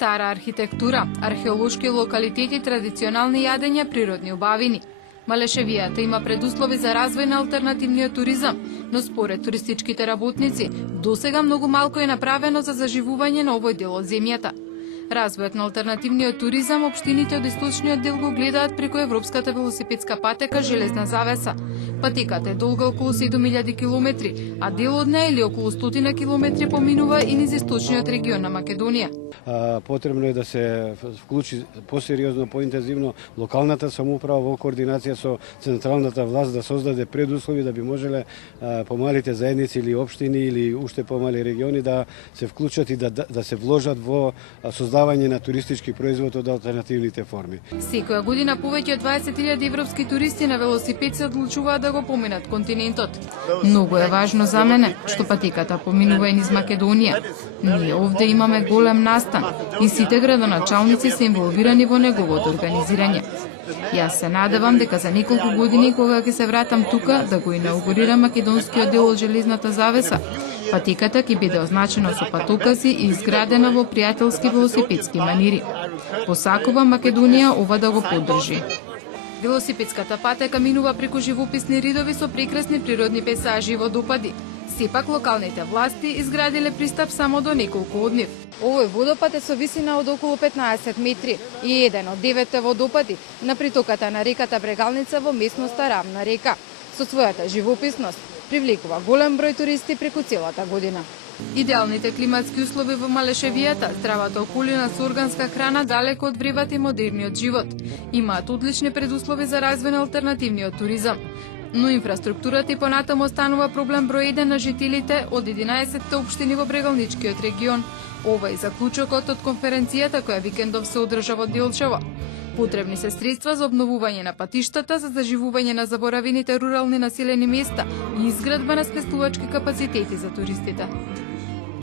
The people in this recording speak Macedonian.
Стара архитектура, археолошки локалитети, традиционални јадења, природни убавини. Малешевијата има предуслови за развој на алтернативниот туризам, но според туристичките работници, досега многу малку е направено за заживување на овој дел од земјата. Развојот на алтернативниот туризам општините од источниот дел го гледаат преку Европската велосипедска патека Железна завеса. Патеката е долга околу 7000 километри, а дел од неа или околу 100 километри поминува и низ источниот регион на Македонија. Потребно е да се вклучи посериозно, поинтензивно локалната самоуправа во координација со централната власт да создаде предуслови да би можеле помалите заедници или општини или уште помали региони да се вклучат и да се вложат во создавање на туристички производ од алтернативните форми. Секоја година повеќе од 20.000 европски туристи на велосипед се одлучуваат да го поминат континентот. Многу е важно за мене што патеката поминува и низ Македонија. Ние овде имаме голем настан и сите градоначалници се инволвирани во неговото организирање. Јас се надевам дека за неколку години кога ќе се вратам тука да го инаугурирам македонскиот дел од Железната завеса, патеката ќе биде означена со патокази и изградена во пријателски велосипедски манири. Посакувам Македонија ова да го поддржи. Велосипедската патека минува преку живописни ридови со прекрасни природни пейзажи и водопади. Сепак локалните власти изградиле пристап само до неколку од нив. Овој водопад е со висина од околу 15 метри и еден од 9 водопади на притоката на реката Брегалница во местноста Рамна река. Со својата живописност привлекува голем број туристи преку целата година. Идеалните климатски услови во Малешевијата, здравата околина со органска храна далеко од вреват и модерниот живот, имаат одлични предуслови за развој на алтернативниот туризам. Но инфраструктурата и понатаму останува проблем број 1 на жителите од 11 општини во Брегалничкиот регион. Ова е заклучокот од конференцијата која викендов се одржа во Делчево. Потребни се средства за обновување на патиштата, за заживување на заборавените рурални населени места и изградба на сместувачки капацитети за туристите.